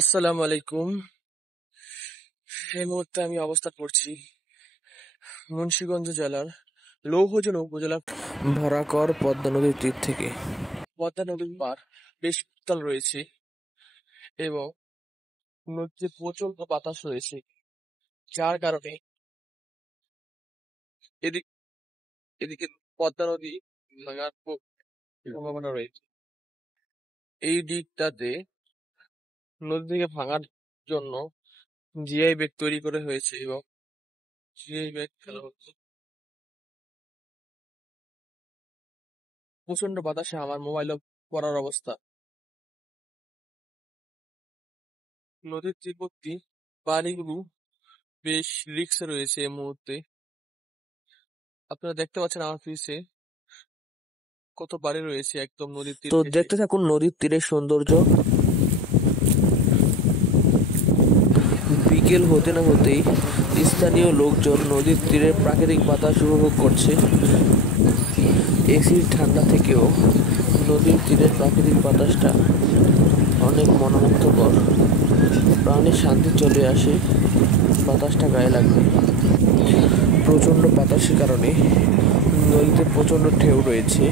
আসসালামু আলাইকুম। এই মুহূর্তে আমি অবস্থান করছি মুন্সিগঞ্জ জেলার লৌহজনা উপজেলার ভরাকর পদ্মা নদীর তীর থেকে। পদ্মা নদীর পার বেশ উত্তাল রয়েছে এবং নদীতে প্রচন্ড বাতাস রয়েছে, যার কারণে এদিক এদিকে পদ্মা নদী ভাঙার সম্ভাবনা রয়েছে। এই দিকটাতে নদী থেকে ভাঙার জন্য জিআই ব্যাগ তৈরি করে হয়েছে এবং জিআই ব্যাগ ফেলা হচ্ছে। প্রচন্ড বাতাসে আমার মোবাইলও পড়ার অবস্থা। নদীর তীরবর্তী বাড়িগুলো বেশ রিস্কে রয়েছে এই মুহূর্তে। আপনারা দেখতে পাচ্ছেন আমার পিছে কত বাড়ি রয়েছে একদম নদীর তীর তো ঘেঁষে। দেখতে থাকুন নদীর তীরের সৌন্দর্য। বিকেল হতে না হতেই স্থানীয় লোকজন নদীর তীরে প্রাকৃতিক বাতাস উপভোগ করছে। এসির ঠান্ডা থেকেও নদীর তীরের প্রাকৃতিক বাতাসটা অনেক মনোমুগ্ধকর। প্রাণে শান্তি চলে আসে বাতাসটা গায়ে লাগবে। প্রচণ্ড বাতাসের কারণে নদীতে প্রচণ্ড ঢেউ রয়েছে।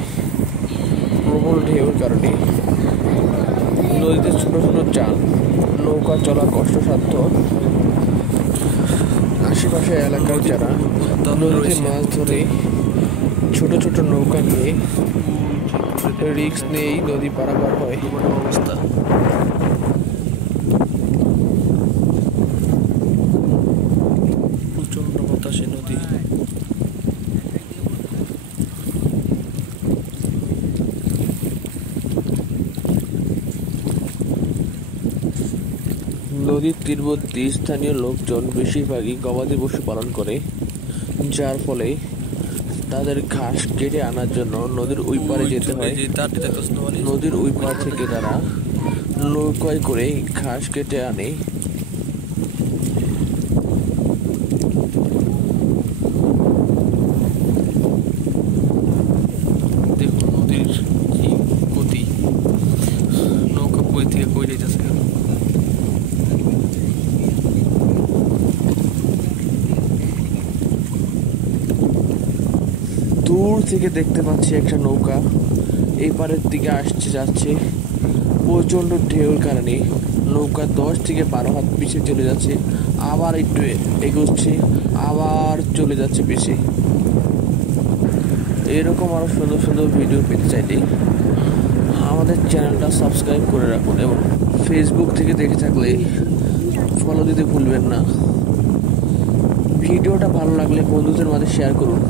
প্রবল ঢেউর কারণে নদীতে ছোট ছোট যান নৌকা চলা কষ্টসাধ্য। আশেপাশে এলাকার যারা নদীতে মাছ ধরে ছোট ছোট নৌকা নিয়ে রিস্ক নিয়েই নদী পারাপার হয়। অবস্থা প্রচন্ড বাতাসে নদী। নদীর তীরবর্তী স্থানীয় লোকজন বেশিরভাগই গবাদি পশু পালন করে, যার ফলে তাদের ঘাস কেটে আনার জন্য নদীর ওই পারে যেতে হয়। নদীর ওই পার থেকে তারা নৌকায় করে ঘাস কেটে আনে। দেখুন নদীর কি গতি, নৌকা কই থেকে কই যাইতেছে। দূর থেকে দেখতে পাচ্ছি একটা নৌকা এই পারের দিকে আসছে যাচ্ছে। প্রচণ্ড ঢেউর কারণে নৌকা 10 থেকে 12 হাত পিছিয়ে চলে যাচ্ছে, আবার একটু এগোচ্ছে, আবার চলে যাচ্ছে পিছিয়ে। এরকম আরও সুন্দর সুন্দর ভিডিও পেতে চাইলে আমাদের চ্যানেলটা সাবস্ক্রাইব করে রাখুন এবং ফেসবুক থেকে দেখে থাকলে ফলো দিতে ভুলবেন না। ভিডিওটা ভালো লাগলে বন্ধুদের মাঝে শেয়ার করুন।